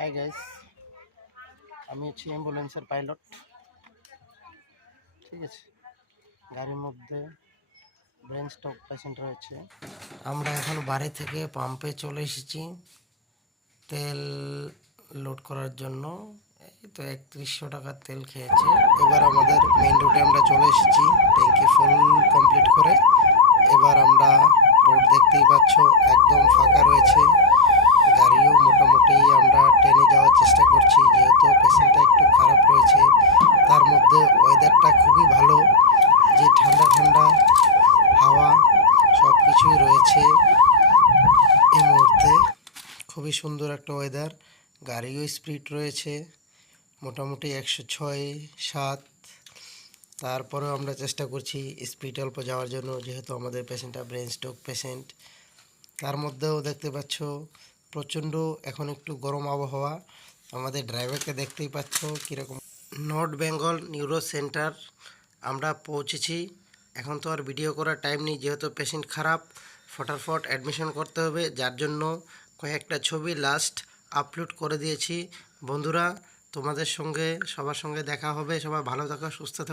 Hi guys, আমি হচ্ছি অ্যাম্বুলেন্সের পাইলট। ঠিক আছে, গাড়ির মধ্যে ব্রেন স্ট্রোক পেশেন্ট রয়েছে। আমরা এখন বাড়ি থেকে পাম্পে চলে এসেছি তেল লোড করার জন্য। এই তো 3100 টাকার তেল খেয়েছে। এবার আমাদের মেইন রোডে আমরা চলে এসেছি ট্যাঙ্কি ফুল কমপ্লিট করে। এবার আমরা রোড দেখতেই পাচ্ছ একদম ফাঁকা রয়েছে, গাড়িও মোটামুটি আমরা টেনে যাওয়ার চেষ্টা করছি, যেহেতু পেশেন্টটা একটু খারাপ রয়েছে। তার মধ্যে ওয়েদারটা খুবই ভালো, যে ঠান্ডা ঠান্ডা হাওয়া সব কিছুই রয়েছে এই মুহূর্তে। খুবই সুন্দর একটা ওয়েদার, গাড়িও স্পিড রয়েছে মোটামুটি 106-7। তারপরেও আমরা চেষ্টা করছি স্পিড অল্প যাওয়ার জন্য, যেহেতু আমাদের পেশেন্টটা ব্রেন স্ট্রোক পেশেন্ট। তার মধ্যেও দেখতে পাচ্ছ প্রচণ্ড এখন একটু গরম আবহাওয়া। আমাদের ড্রাইভারকে দেখতেই পাচ্ছ কীরকম। নর্থ বেঙ্গল নিউরো সেন্টার আমরা পৌঁছেছি। এখন তো আর ভিডিও করার টাইম নেই, যেহেতু পেশেন্ট খারাপ, ফটাফট অ্যাডমিশন করতে হবে। যার জন্য কয়েকটা ছবি লাস্ট আপলোড করে দিয়েছি। বন্ধুরা, তোমাদের সঙ্গে সবার সঙ্গে দেখা হবে। সবাই ভালো থাকো, সুস্থ থাকো।